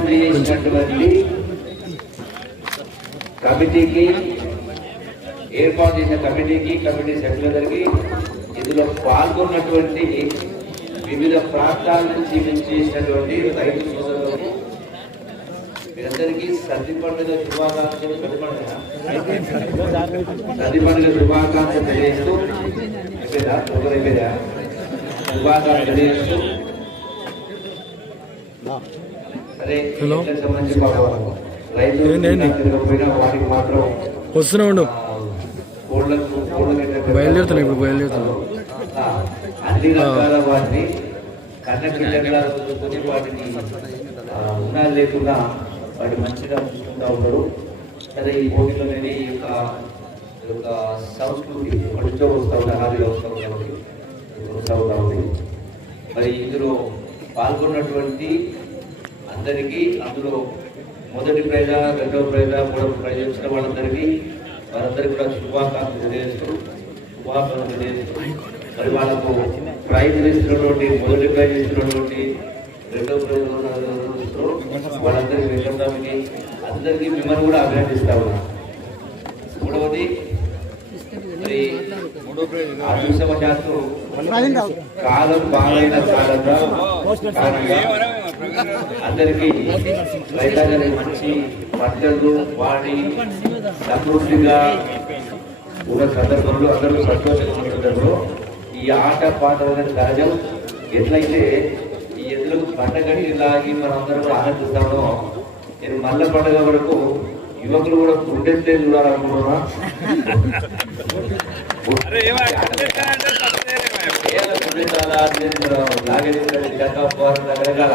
చేసినటువంటి కమిటీకి ఏర్పాటు చేసిన కమిటీకి కమిటీ సభ్యులందరికీ ఇందులో పాల్గొన్నటువంటి వివిధ ప్రాంతాల నుంచి చేసినటువంటి రైతు సోదరులకు మీరందరికీ సర్ది పండుగ శుభాకాంక్షలు సర్ది పండుగ సర్ది పండుగ శుభాకాంక్షలు తెలియజేస్తూ అయిపోయిందా? ఒకరు అయిపోయిందా? శుభాకాంక్షలు తెలియజేస్తూ. సరే హలో. ఏంటి, వస్తూనే ఉండు. బయలుదేరుతున్నా ఇప్పుడు బయలుదేరుతున్నా. అన్ని రకాల వాటిని కన్న వాటిని ఉన్నా లేకున్నా వాటి మంచిగా చూసుకుంటా ఉంటారు. సరే ఈ నేను ఈ యొక్క యొక్క సంస్కృతి వస్తూ వస్తూ ఉంది వస్తూ ఉంది మరి ఇందులో పాల్గొన్నటువంటి అందరికీ అందులో మొదటి ప్రైజా రెండవ ప్రైజా మూడవ ప్రైజ్ వచ్చిన వాళ్ళందరికీ వారందరికీ కూడా శుభాకాంక్షలు తెలియజేస్తూ శుభాకాంక్షలు తెలియజేస్తూ. మరి వాళ్ళకు ప్రైజ్ ఇస్తున్నటువంటి మొదటి ప్రైజ్ ఇస్తున్నటువంటి రెండవ ప్రైజ్ వాళ్ళందరికీ వెంకటరామికి అందరికీ మిమ్మల్ని కూడా అభినందిస్తా ఉన్నా. మూడవది మరి అదృష్టవశాత్తు కాలం బాగైన కాలంగా అందరికీ రైతాంగానికి మంచి పంటలు వాడి సమృద్ధిగా ఉన్న సందర్భంలో అందరూ సంతోషంగా ఉన్న సందర్భంలో ఈ ఆట పాట అనేది సహజం. ఎట్లయితే ఈ ఎద్దులకు పండగని లాగి మనందరం కూడా ఆనందిస్తామో నేను మల్ల పండుగ వరకు యువకులు కూడా గుండెత్తే చూడాలనుకుంటున్నా ఏళ్ళ గుండెత్తాల ఆనందించడం, నాగేంద్ర జగన్ రకరకాల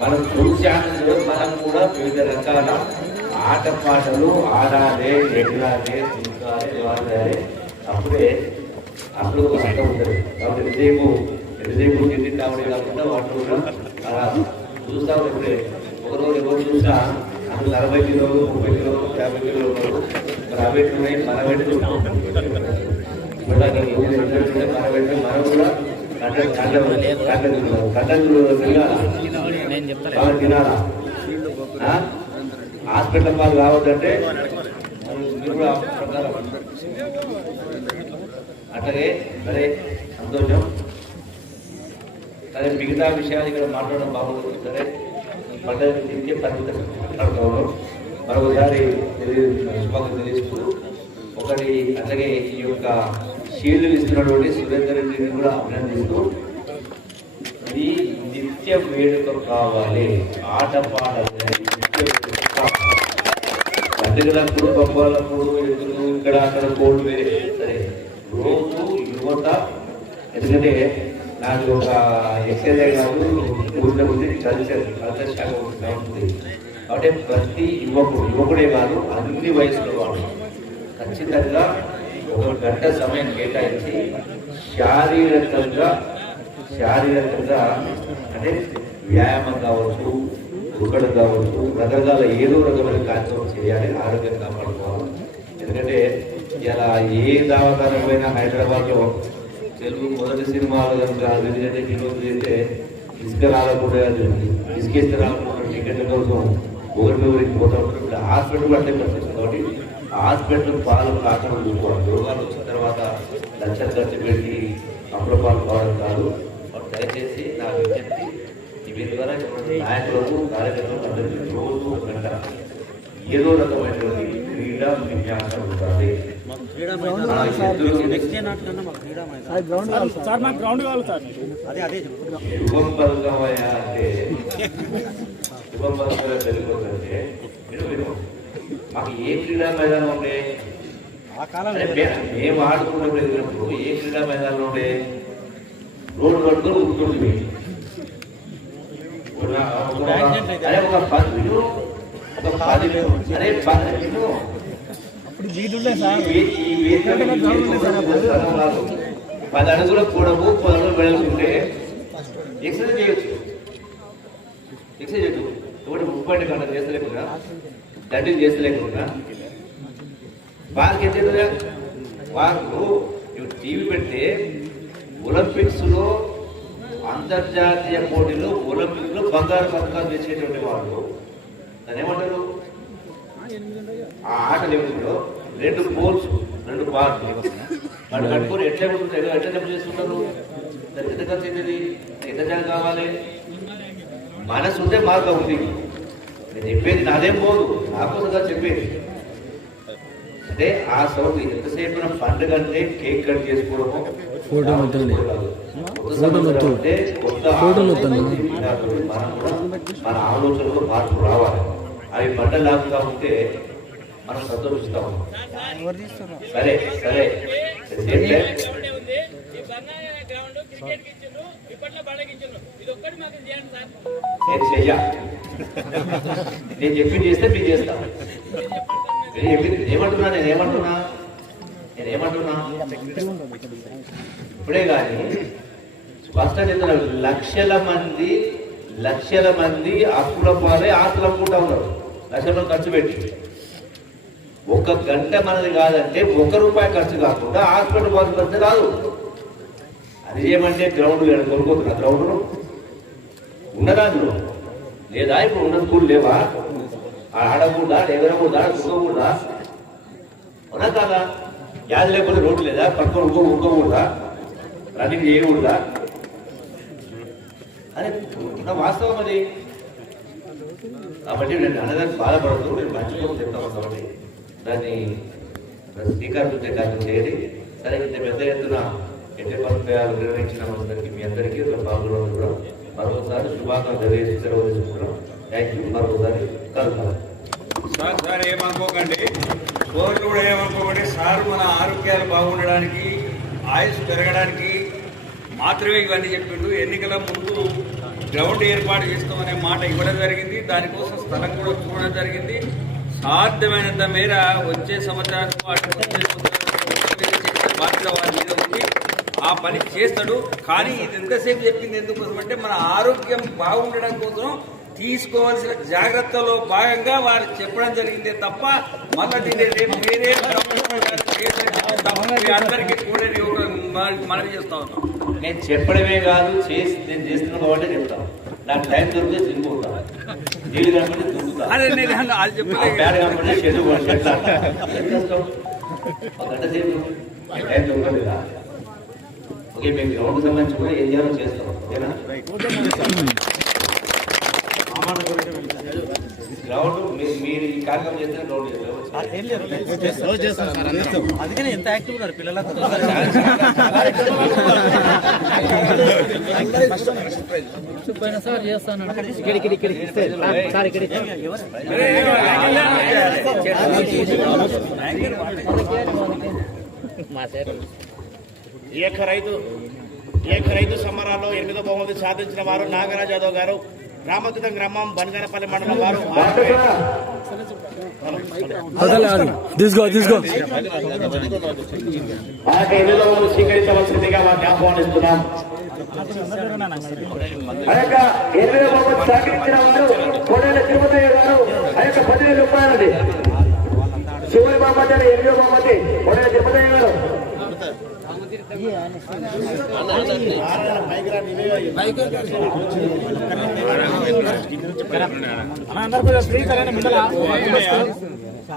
మనం చూశాను మనం కూడా వివిధ రకాల ఆట పాటలు ఆడాలి ఎగరాలి చూడాలి వాడాలి అప్పుడే అప్పుడు ఒక అర్థం ఉంటుంది. కాబట్టి విజయము విజయము తిండి కావడం కాకుండా వాటి కూడా అలా చూస్తా ఉంటే ఒకరోజు ఎవరు చూసినా అందులో అరవై కిలోలు ముప్పై కిలోలు యాభై కిలోలు ఉన్నారు మరి అవి ఎట్లున్నాయి తినాలా? హాస్పిటల్ ఆ ప్రకారం అట్లాగే సరే సంతోషం. సరే మిగతా విషయాలు ఇక్కడ మాట్లాడడం బాగుంటుంది సరే పండుగ తిరిగి పరిమితం మాట్లాడుకోవడం మరొకసారి శుభాకాంక్షలు తెలియజేస్తూ ఒకటి అట్లాగే ఈ యొక్క షీల్డ్ ఇస్తున్నటువంటి సురేందర్ రెడ్డిని కూడా అభినందిస్తూ ఇది నిత్య వేడుక కావాలి. ఆట పండుగలప్పుడు పబ్బాలప్పుడు ఎదురు ఇక్కడ అక్కడ కోళ్ళు వేరే. సరే రోజు యువత ఎందుకంటే నాకు ఒక ఎక్సైజ్ కాదు ఊళ్ళో ఉంది కల్చర్ కల్చర్ శాఖ ఉంటుంది కాబట్టి ప్రతి యువకుడు యువకుడే కాదు అన్ని వయసులో వాడు ఖచ్చితంగా ఒక గంట సమయం కేటాయించి శారీరకంగా శారీరకంగా అంటే వ్యాయామం కావచ్చు ఉక్కడం కావచ్చు రకరకాల ఏదో రకమైన కార్యక్రమం చేయాలి ఆరోగ్యం కాపాడుకోవాలి. ఎందుకంటే ఇలా ఏ దావకారమైన హైదరాబాద్లో తెలుగు మొదటి సినిమాలు కనుక ఎందుకంటే టికెట్ చేస్తే ఇసుక రాలకుండా ఇసుకేస్తే ఇసుక టికెట్ల కోసం ఒకరి ఊరికి పోతా ఉంటారు. ఇప్పుడు హాస్పిటల్ అంటే అట్లే పరిస్థితి కాబట్టి హాస్పిటల్ పాలు కాకుండా చూసుకోవాలి రోగాలు వచ్చిన తర్వాత లక్షలు ఖర్చు పెట్టి అప్పుల పాలు కావడం కాదు దయచేసి నా విజ్ఞప్తి మీ ద్వారా నాయకులకు కార్యకర్తలకు అందరికీ రోజు ఒక గంట ఏదో రకమైనటువంటి క్రీడా విన్యాసం ఉండాలి నాకు అంటే మాకు ఏ క్రీడా మైదానం ఉండే? మేము ఆడుకున్నప్పుడు ఎదిగినప్పుడు ఏ క్రీడా మైదానం ఉండే? రోడ్డు కట్టుకొని ఉంటుంది అరే ఒక పది ఒక పది అరే పది. పది అడుగుల కూడము పది అడుగులు ఎక్సర్సైజ్ చేయొచ్చు. ఎక్సర్సైజ్ చేయొచ్చు. ఒకటి ముప్పై గంట చేస్తలేకుండా దండి చేస్తలేకుండా వారికి ఎంత వారు టీవీ పెడితే ఒలింపిక్స్లో అంతర్జాతీయ పోటీలో ఒలింపిక్స్లో బంగారు పథకాలు తెచ్చేటువంటి వాళ్ళు దాని ఏమంటారు? ఆ ఆటలు ఏమిటో రెండు పోల్స్ రెండు బార్లు వాళ్ళు కట్టుకొని ఎట్లా ఉంటుంది ఎట్లా జమ చేస్తున్నారు దానికి ఎంత ఖర్చు ఎంత కావాలి? మనసు ఉంటే మార్గం ఉంది. నేను చెప్పేది నాదేం పోదు. నా కోసంగా చెప్పేది. అంటే ఆ సౌండ్ ఎంతసేపు మన పండుగ అంటే కేక్ కట్ చేసుకోవడము ఫోటో మనం కూడా మన ఆలోచనలో మార్పు రావాలి. అవి బండలాగుతా ఉంటే మనం సంతోషిస్తాం. సరే సరే. నేను చెప్పింది చేస్తే మీరు చేస్తా. నేను చెప్పింది ఏమంటున్నా నేను ఏమంటున్నా? నేను ఏమంటున్నా? ఇప్పుడే కానీ స్పష్టంగా చెప్తున్నాను లక్షల మంది లక్షల మంది అప్పుల పాలే ఆస్తులు అమ్ముకుంటా ఉన్నారు. లక్షల మంది ఖర్చు పెట్టి. ఒక గంట మనది కాదంటే ఒక రూపాయి ఖర్చు కాకుండా హాస్పిటల్ పాలు ఖర్చు రాదు. అది ఏమంటే గ్రౌండ్ కొనుక్కోతున్నా గ్రౌండ్ ఉన్నదాంట్లో లేదా ఇప్పుడు ఉన్న స్కూల్ లేవా? ఆడకూడదా ఎగరకూడదా దుక్కకూడదా అవునా కాదా? యాది లేకపోతే రోడ్డు లేదా? పక్కన ఉక్కో ఉక్కకూడదా రన్నింగ్ చేయకూడదా? అరే ఉన్న వాస్తవం అది. కాబట్టి నేను అన్నదానికి బాధపడదు నేను మంచిగా చెప్తాను కాబట్టి. దాన్ని స్పీకర్ చేయండి. సరే ఇంత పెద్ద ఎత్తున ఎట్టి పనులు నిర్వహించిన మీ అందరికీ పాల్గొనడం కూడా. మరొకసారి శుభాకాంక్షలు తెలియజేసి సెలవు థ్యాంక్ యూ మరొకసారి కలుగుతాం సార్ సార్ ఏమనుకోకండి. సోదరులు కూడా ఏమనుకోకండి సార్ మన ఆరోగ్యాలు బాగుండడానికి ఆయుష్ పెరగడానికి మాత్రమే ఇవన్నీ చెప్పిండు. ఎన్నికల ముందు గ్రౌండ్ ఏర్పాటు చేస్తామనే మాట ఇవ్వడం జరిగింది. దానికోసం స్థలం కూడా చూడడం జరిగింది. సాధ్యమైనంత మేర వచ్చే సంవత్సరానికి పాటు బాధ్యత వారి మీద ఆ పని చేస్తాడు. కానీ ఇది ఎంతసేపు చెప్పింది ఎందుకోసం అంటే మన ఆరోగ్యం బాగుండడం కోసం తీసుకోవాల్సిన జాగ్రత్తలో భాగంగా వారు చెప్పడం జరిగిందే తప్ప మళ్ళీ దీన్ని రేపు మీరే తప్ప మీ అందరికీ కూడా ఒక మన- చేస్తా ఉన్నాం. నేను చెప్పడమే కాదు చేసి నేను చేస్తున్నాను కాబట్టి చెప్తాను నాకు టైం దొరికితే తిరిగిపోతా నీళ్ళు అదే చెప్పలేదు చెడు గంట సేపు. టైం దొరకలేదా? ఓకే మేము గ్రౌండ్ సంబంధించి కూడా ఏం చేయాలో చేస్తాం. ఓకేనా? గ్రౌండ్ మీ- మీరు ఈ కార్యక్రమం చేస్తే గ్రౌండ్ చేస్తారు. అందుకని ఎంత యాక్టివ్ ఉన్నారు పిల్లలంతా సార్ చేస్తాను సార్ ఇక్కడ ఏక రైతు ఏక రైతు సమరాల్లో ఎనిమిదో బహుమతి సాధించిన వారు నాగరాజ్ యాదవ్ గారు రామతీర్థం గ్రామం బనగానపల్లి మండలం వారు. స్వీకరించవలసిందిగా ఆహ్వానిస్తున్నాం ఆ యొక్క ఎనిమిది బహుమతి సహకరించిన వారు కోడేల తిరుపతయ్య గారు ఆ యొక్క పదివేల రూపాయలది. శివుని బహుమతి ఎనిమిదో బహుమతి కోడేల తిరుపతయ్య గారు జరగరుగా వెళ్ళి రెండవ వాళ్ళు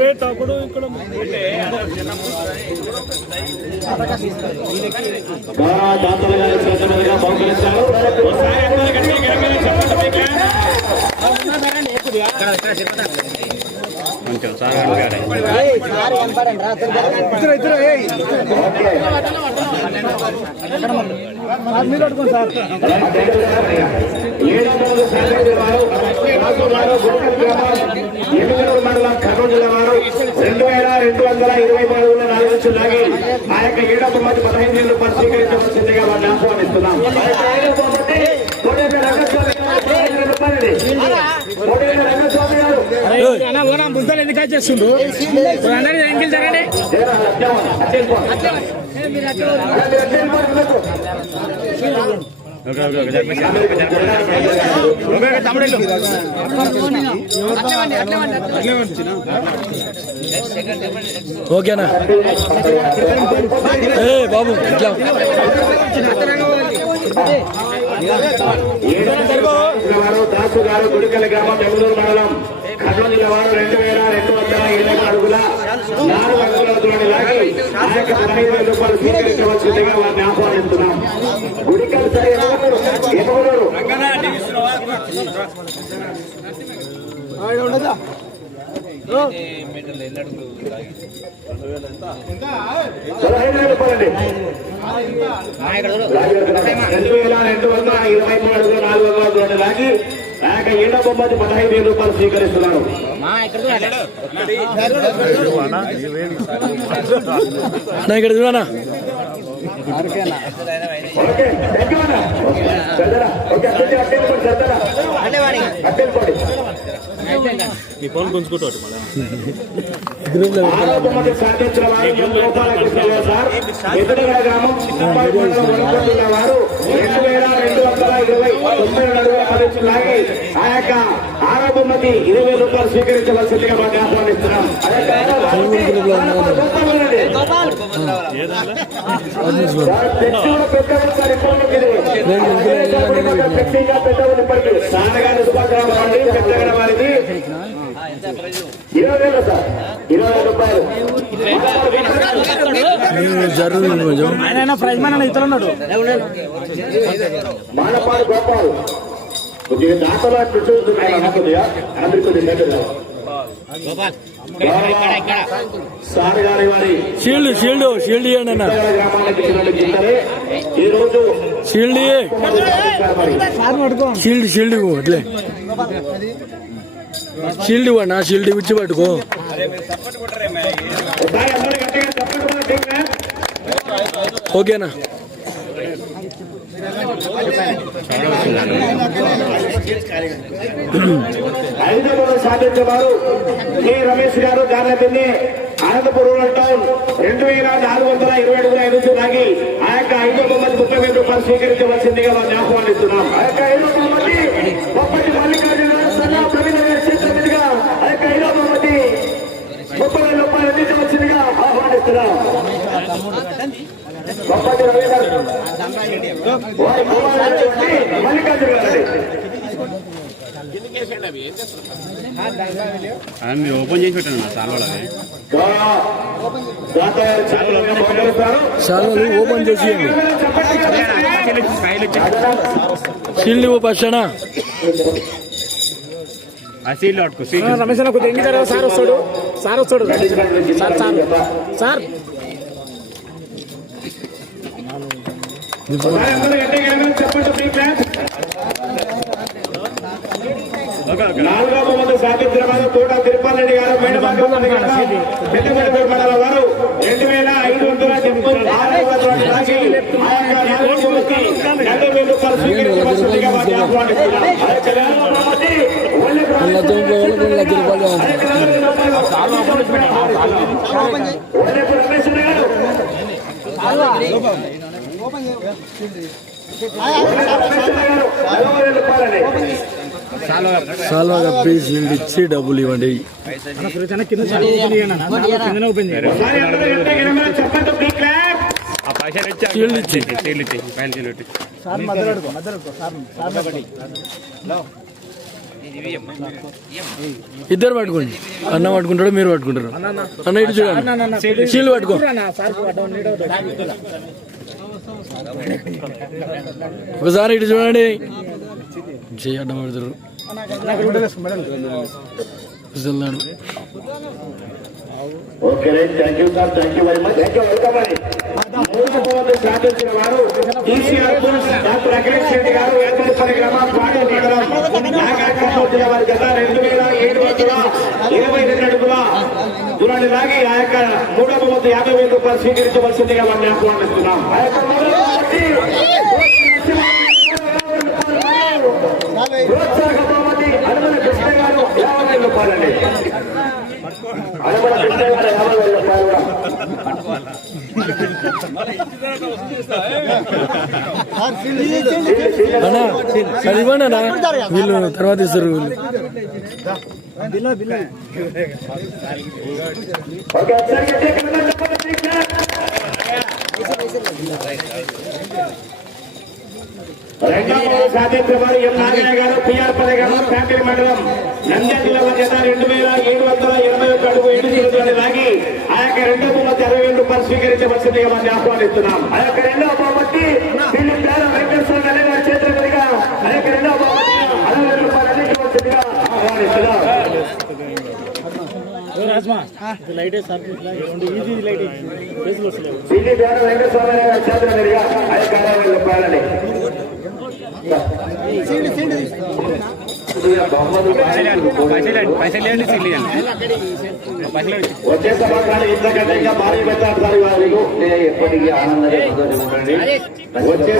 చేతుల మీదుగా బహుకరిస్తారు ఏడు వందల సాధించిన గుంటూరు గ్రామం ఎమ్మిగనూరు మండలం కర్నూలు జిల్లా వారు రెండు వేల రెండు వందల ఇరవై మూడు వందల నాలుగు లక్షలు లాగి ఆ యొక్క ఏడవ బహుమతి పదహైదు వేల రూపాయలు స్వీకరించవలసిందిగా వారిని ఆహ్వానిస్తున్నాం. ముద్దలు ఎందుకు చేస్తుండ్రు? ఎంకిల్ జరగండి. మీరు. ఓకేనా ఏ బాబు ఇట్లా. దాసు గారు గుడికల గ్రామం బెంగళూరు మండలం. కర్నూలు జిల్లా వారు రెండు వేల రెండు వందల ఇరవై అడుగుల నాలుగు అడుగుల దూరాన్ని లాగి ఆ వేల రూపాయలు స్వీకరించవలసిందిగా వారిని ఆహ్వానిస్తున్నాం గుడికల్ సరే పదహైదు వేల రూపాయలండి రెండు వేల రెండు వందల ఇరవై మూడు నాలుగు వందల లాగి ఏడో బొమ్మది పదహైదు వేల రూపాయలు స్వీకరిస్తున్నారు. ఇక్కడ చూడనా వెళ్ళిపోండి సర్దారా అట్టే వెళ్ళిపోండి గ్రూప్ గ్రామం తొమ్మిది అడుగుల పదించు లాగి ఆ యొక్క ఆరో ఇరవై వేల రూపాయలు స్వీకరించవలసిందిగా మాకు ఆహ్వానిస్తున్నాం ఇప్పటికి పెద్దగడ వారిది. ఆయన ప్రైజ్ మన ఇతరులు ఉన్నాడు. మానపాడు గోపాల్ కొద్దిగా దాతలో చూస్తున్నాయి కొద్దిగా అందరి కొద్దిగా దగ్గర సార్ గారి వారి షీల్డ్ షీల్డ్ షీల్డ్ ఇవ్వండి అన్న ఈ రోజు షీల్డ్ షీల్డ్ షీల్డ్ అట్లే. షీల్డ్ ఇవ్వండి ఆ షీల్డ్ ఇచ్చి పట్టుకో. ఓకేనా? ఐదో సాధించేవారు కె రమేష్ గారు గార్లదిన్ని అనంతపురం రూరల్ టౌన్ రెండు వేల నాలుగు వందల ఇరవై అడుగుల ఐదు నాగి ఆ యొక్క ఐదో బొమ్మది ముప్పై వేల రూపాయలు స్వీకరించవలసిందిగా మనం ఆహ్వానిస్తున్నాం ఆ యొక్క ఐదు వందల మంది మల్లికార్జున మళ్ళీ ప్రవీణ గారి చేతుల మీదుగా ఆ యొక్క ఐదో బొమ్మది ముప్పై వేల రూపాయలు అందించవలసిందిగా గారు వారి మల్లికార్జున గారు ఓపెన్ చేసి పెట్టాను నా సాల్వాలో సాల్వలు ఓపెన్ చేసి ఫస్ట్ అన్నా ఆ సీల్ పట్టుకో సీల్. రమేష్ అన్న కొద్దిగా జరగ సార్ వస్తాడు. సార్ వస్తాడు. Sir sir. సార్. నాలుగవ బొమ్మను సాధించిన తోట తిరుపతి రెడ్డి గారు మేడమాకు వారు రెండు వేల ఐదు వందల డెబ్బై ఆరు వందల రూపాయలు స్వీకరించవలసిందిగా వారిని ఆ యొక్క నాలుగవ బొమ్మకి ఒళ్ళే లక్ష రూపాయలు లక్ష రూపాయలు ఒళ్ళే రమేశ్వర గారు ఒళ్ళే రమేశ్వర గారు నలభై వేల రూపాయలండి సాల్వా కప్పి షీల్డ్ ఇచ్చి డబ్బులు ఇవ్వండి ప్లీజ్ ఇచ్చి సీల్ పెట్టి ఇద్దరు పట్టుకోండి. అన్న పట్టుకుంటాడు మీరు పట్టుకుంటారు? అన్న ఇటు చూడండి షీల్డ్ పట్టుకో. ఒకసారి ఇటు చూడండి. చెయ్యి అడ్డం పెడతారు కుసల్లాడు okay right. Thank you sir thank you very much thank you welcome అండి మూడవ సాధించిన వారు టీసీఆర్ డాక్టర్ అఖిలేష్ రెడ్డి గారు ఏర్పడిపల్లి గ్రామం పాడే మండలం వచ్చిన వారి గత రెండు వేల ఏడు వందల ఇరవై రెండు అడుగుల దూరాన్ని లాగి ఆ యొక్క మూడవ బహుమతి యాభై వేల రూపాయలు స్వీకరించవలసిందిగా వారిని ఆహ్వానిస్తున్నాం. ఆ యొక్క మూడవ అనుమల కృష్ణ గారు యాభై వేల రూపాయలండి. అనుమల కృష్ణ గారు యాభై వేల రూపాయలు. కూడా వీళ్ళు తర్వాత ఇస్తారు రెండవ ఎం నారాయణ గారు పిఆర్ పల్లె ఫ్యాక్టరీ మండలం నంద్యాల జిల్లా రెండు వేల ఏడు వందల ఇరవై ఒక అడుగు ఏడు లాగి ఆ యొక్క రెండవ బహుమతి అరవై వేల రూపాయలు స్వీకరించవలసిందిగా మనం ఆహ్వానిస్తున్నాం. ఆ యొక్క రెండవ బహుమతి వీళ్ళు పేరు వెంకటేశ్వర గారి గారి చేతుల మీదుగా ఆ యొక్క రెండవ బహుమతి అరవై వేల రూపాయలు అందించవలసిందిగా ఆహ్వానిస్తున్నాం. ఢిల్లీ పేరు వెంకటేశ్వర గారి చేతుల మీదుగా ఆ యొక్క అరవై వేల రూపాయలని వచ్చే సంవత్సరాలు ఇంతకంటే ఇంకా భారీ ఎప్పటికీ ఆనందంగా ఉండండి వచ్చే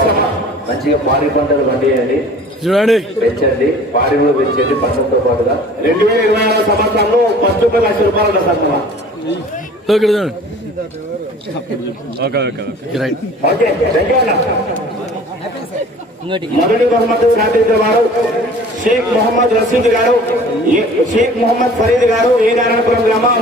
మంచిగా పాడి పంటలు పండియండి చూడండి. పెంచండి పాడి కూడా పెంచండి పంటలతో పాటుగా రెండు. వేల ఇరవై ఆరు సంవత్సరంలో పద్దెనిమిది లక్షల రూపాయలు sir okay okay okay. Right okay thank you అన్న. మొదటి బహుమతి సాధించిన వారు షేక్ మొహమ్మద్ రషీద్ గారు షేక్ మొహమ్మద్ ఫరీద్ గారు ఏ నారాయణపురం గ్రామం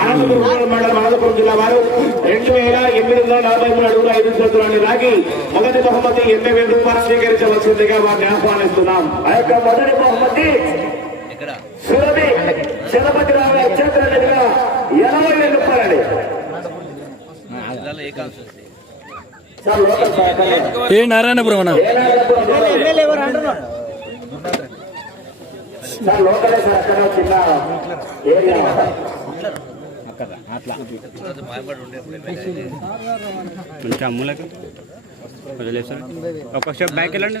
అనంతపురం మండలం అనంతపురం జిల్లా వారు. రెండు వేల ఎనిమిది వందల నలభై మూడు అడుగుల ఐదు చేతులని లాగి మొదటి బహుమతి ఎనభై వేల రూపాయలు స్వీకరించవలసిందిగా వారిని ఆహ్వానిస్తున్నాం. ఆ యొక్క మొదటి బహుమతి సురభి చలపతి చేతులుగా ఎనభై వేల రూపాయలండి ఏ నారాయణపురం అన్న? అమ్ములకి ఒక స్టెప్ బ్యాక్ వెళ్ళండి.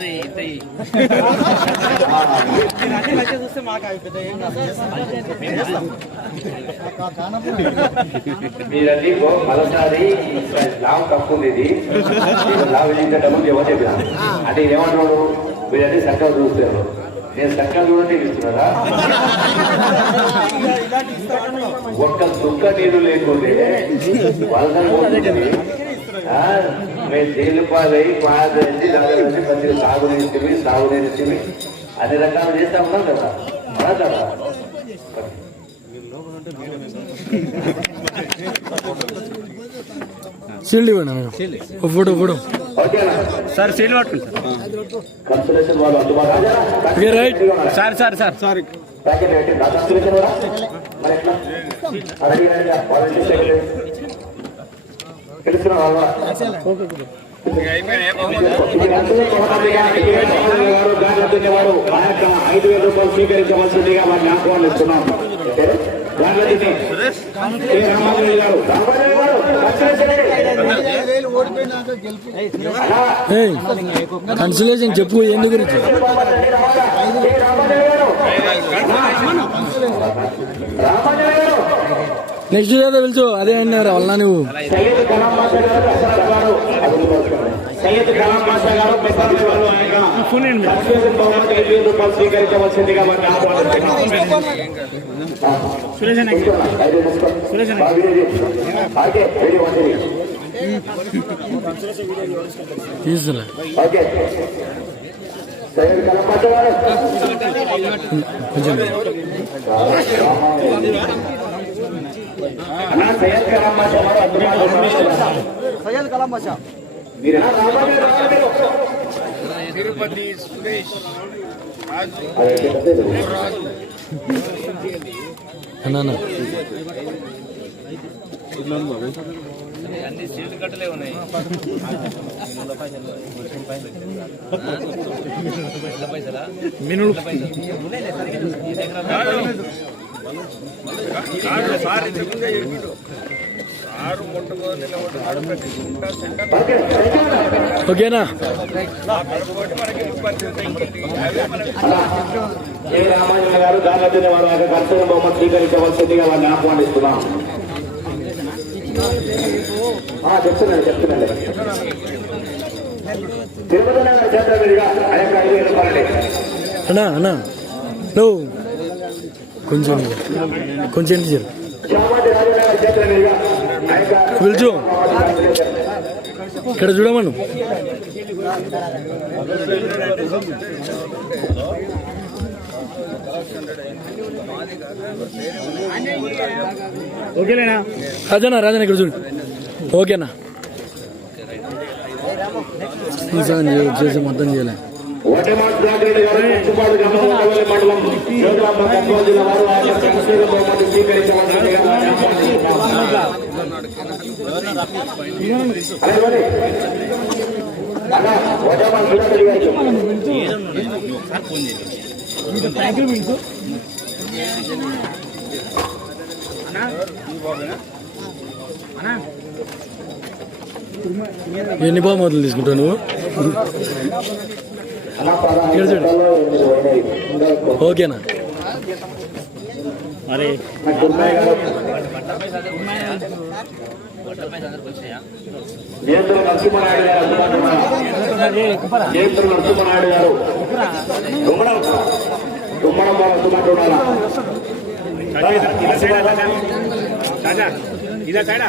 చూడండి, చూస్తే మాకు ఎనభై గో- మరోసారి లావు తక్కువ ఉంది ఇది లావు ఇంకా డబ్బులు ఎవరు అంటే ఏమంటాడు మీరన్నీ చక్కగా చూస్తారు నేను చక్కగా చూడండి ఇస్తున్నారా ఒక్క దుక్క నీరు లేకుంటే వాళ్ళ మేము జైలు పాలై పాదేసి దాని మంచిగా సాగునీటివి సాగునీటివి అన్ని రకాలు చేస్తా ఉన్నాం కదా. అవునా కదా? షీల్డ్ ఇవ్వండి ఫోటో ఫోటో ఓకేనా sir seal okay right. Sir sir sir. Sir. Packet మరి ఎట్లా? వాళ్ళ ఆ యొక్క ఐదు వేల రూపాయలు స్వీకరించవలసిందిగా వారిని ఆహ్వానిస్తున్నాం కన్సలేషన్ చెప్పు ఎందు గురించి నెక్స్ట్ ఏదో పిలుచు. అదే అన్నారు వాళ్ళ నువ్వు. తీసుకురా కొంచెం. సయ్యద్ కలాం బాషా? తిరుపతి సురేష్ రాజు రాజు అన్న అన్న అన్ని సీటు కట్టలే ఉన్నాయి పైసలా మినులు ఓకేనా? ఏ రామాయణ గారు దాని వారు యొక్క కర్తవ్య బొమ్మ స్వీకరించవలసిందిగా వారిని ఆహ్వానిస్తున్నాం చెప్తున్నాను చెప్తున్నాను తిరుపతి నగర చేత ఆ యొక్క ఐదు వేల అన్నా అన్నా నువ్వు కొంచెం కొంచెం యొక్క పిలుచు ఇక్కడ చూడమను. ఓకేలేనా? రాజనా రాజనా ఇక్కడ చూడు. ఓకేనా? చేసి మొత్తం చేయలే. వడ్డమాట్ జాగ్రత్త గారు మండలం జోగులాంబ కర్నూలు జిల్లా వారు ఆ యొక్క బహుమతి అలా గారికి ఎన్ని బహుమతులు తీసుకుంటావు నువ్వు? ఓకేనా? మరి. జయంతుల నరసింహనాయుడు గారు. జయంతుల నరసింహనాయుడు గారు తుమ్మడం బాగా అందుబాటులో ఇదే సైడా అలా దుబ్బయ్య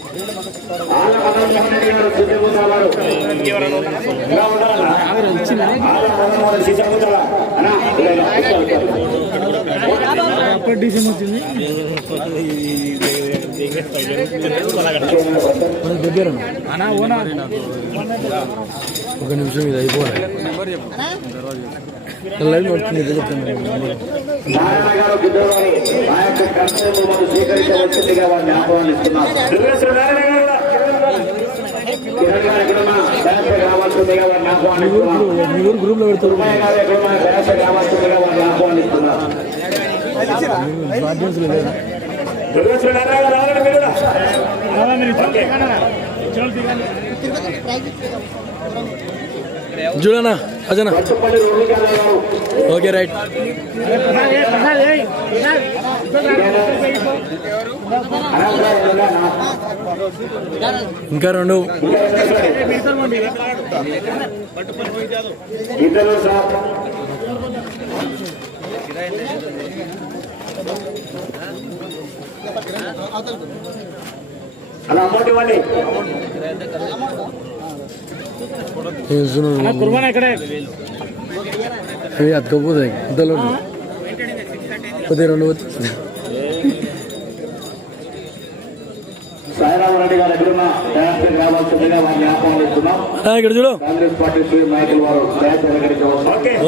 అప్పుడు రెడ్డి డిసెంబర్ వచ్చింది. ఒక నిమిషం ఇది అయిపోవాలి లైవ్ నడుస్తుంది ఇది చెప్తాను నారాయణ గారు గిద్దవారు ఆ యొక్క కర్తవ్య బొమ్మను స్వీకరించవలసిందిగా వారిని ఆహ్వానిస్తున్నారు కిరణ్ గారు ఎక్కడున్నా దయాశ రావాల్సిందిగా వారిని ఆహ్వానిస్తున్నారు మీ ఊరు గ్రూప్లో పెడతారు ఆహ్వానిస్తున్నారు చూడనా అజనా. Okay right. ఇంకా రెండు. ఇద్దరు అలా అమౌంట్ ఇవ్వండి. కుర్బాన్ ఎక్కడే? అతకపోతే ఇంతలో పోతే రెండు పోతే సాయిరామరెడ్డి గారు ఎక్కడున్నా? దయాశ రావాల్సిందిగా వారిని ఆహ్వానిస్తున్నాం. ఆ, ఇక్కడ చూడు. కాంగ్రెస్ పార్టీ నాయకులు వారు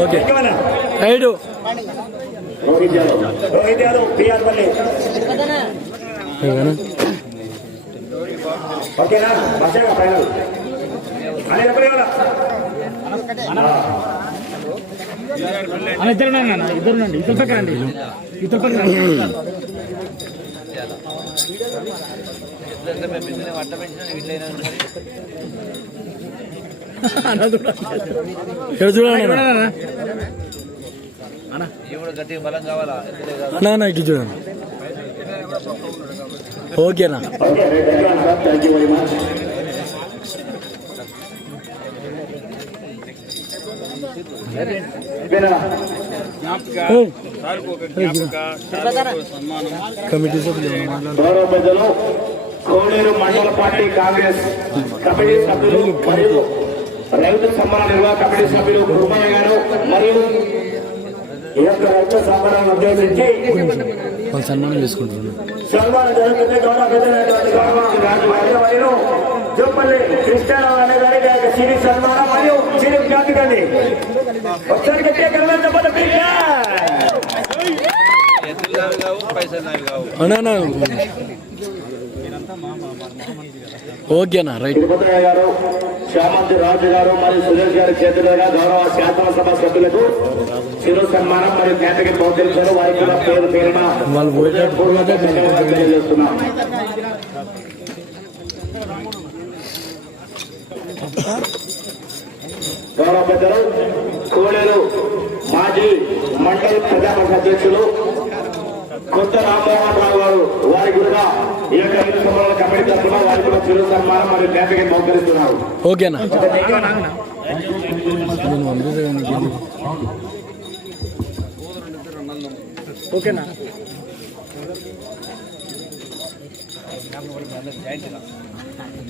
okay. Right Rohit Yadav Rohit Yadav final ఎప్పుడు అన్న ఇద్దరు ఇద్దరు రండి ఇద్దరు పక్క రండి ఇద్దరు పక్క రండి చూడండి అన్న. ఇటు చూడండి ఓకేనా కమిటీ సభ్యులు కోనేరు మండల పార్టీ కాంగ్రెస్ కమిటీ సభ్యులు మరియు రైతు సంబరాల నిర్వాహక కమిటీ సభ్యులు కుర్మయ్య గారు మరియు ఈ యొక్క రైతు సంబరాలను ఉద్దేశించి వాళ్ళు సన్మానం చేసుకుంటున్నారు సన్మానం జరుగుతుంది గౌరవ పెద్దలైనటువంటి గౌరవ రాజు గారు మరియు జోపల్లి కృష్ణారావు అనే గారికి ఆ యొక్క సిరి సన్మానం మరియు సిరి జ్ఞాపిక అండి ఒకసారి గట్టిగా కలవాలి చెప్పండి ప్లీజ్. అన్నా అన్నా. ఓకేనా రైట్ గారు శ్యామంతి రాజు గారు మరియు సురేష్ గారి చేతులుగా గౌరవ శాసనసభ సభ్యులకు చిరు సన్మానం మరియు కేటగిరీ బహుకరించారు. వారికి కూడా పేరు పేరున తెలియజేస్తున్నాం. గౌరవ పెద్దలు కోడేరు మాజీ మండలి ప్రధాన అధ్యక్షులు కొత్త రామ్మోహన్ రావు గారు వారికి కూడా ఈ యొక్క సంవత్సరాల కమిటీ తరఫున వారికి కూడా చిరు సన్మానం మరియు కేటగిరీ బహుకరిస్తున్నారు. ఓకేనా ఓకేనా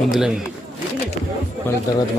ముందులే మళ్ళీ తర్వాత